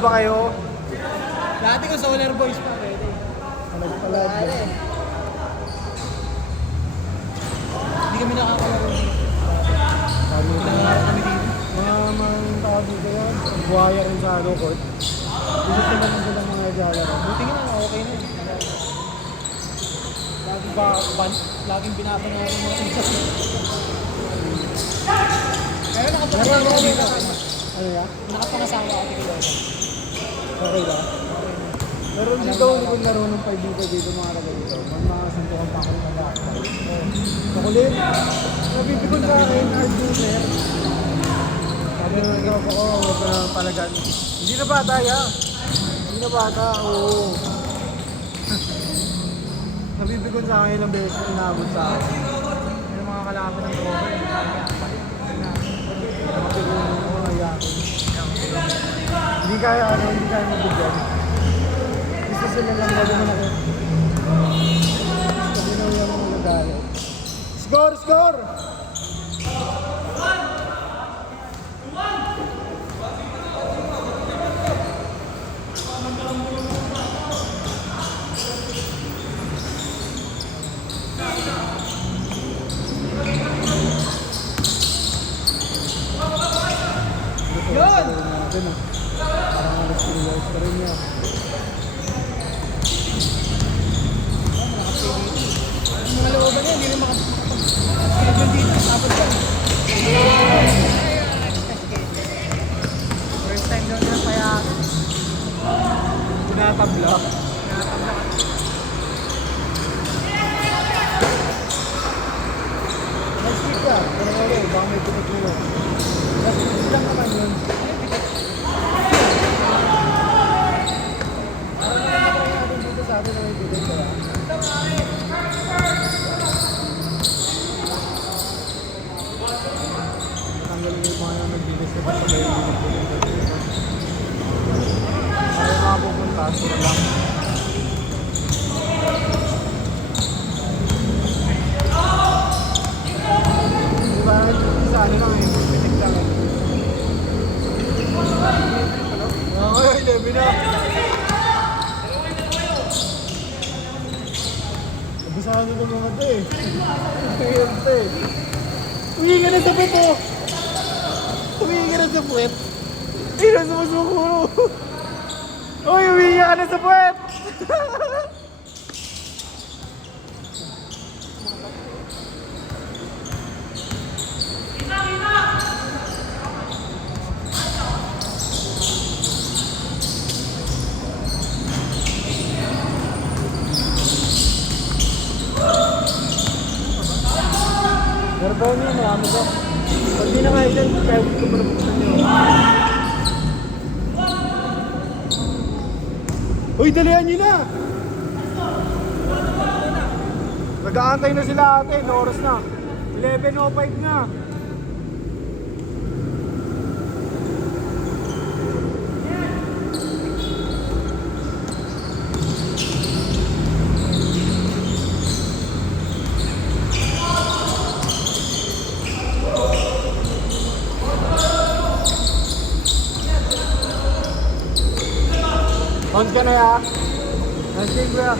ba kayo? Dati ko Solar Boys pa, pwede. Hindi kami nakakalaro dito. Kami dito. Mga tawag dito yan. Buhaya rin sa ano, court. Gusto naman sila mga naglalaro. Buti nga, okay na. Laging binabangalan mga tinsas. Pero nakapangasawa ako dito. Ano yan? Nakapangasawa ako dito. Okay ba? Pero hindi daw hindi ko laro ng 5 dito mga taga dito. Mga suntukan pa ako ng lahat. Makulit. Nabibigod sa akin, hard user. Sabi ng nagkaroon ko, huwag ka palagan. Hindi na bata ya. Hindi na bata, oo. Nabibigod sa akin ilang beses na inabot sa akin. Yung mga kalapit ng tropa. Nakapigunin ko mga yakin. Hindi kaya mabigyan. Gusto sila lang gawin mo na ko. Sabi na yung mga nagagalit. Score! Score! Yun! Parang alas-kilos pa rin yan. Ang mga looban yan, hindi rin makapag-schedule dito. Tapos yan. First time daw nila kaya Tinatabla. Next week ka. Pero ulit, baka may pitik nyo. Next week lang naman yun. Parang nakatry natin dito sa atin na may pitik kaya. Tanggalin yung mga nag-bilis na basta kayo yung pitik. Para yung mga pupunta, sura lang. Diba, sa ano lang eh, pitik lang eh. Okay, 11 na. Nabisaan nyo ng mga to eh. Tingin to eh. Uwi ka na sa puwet oh! Uwi ka na sa puwet! Ay, nasa masukuro! Uy, uwi ka na sa puwet! Pero ba yun, marami ba? Pag di na nga ilan, kaya ko pa nabuksan nyo. Uy, dalihan nyo na! Nag-aantay na sila ate, no oras na. 11:05 na. On ka na ya? Nasing ko ya?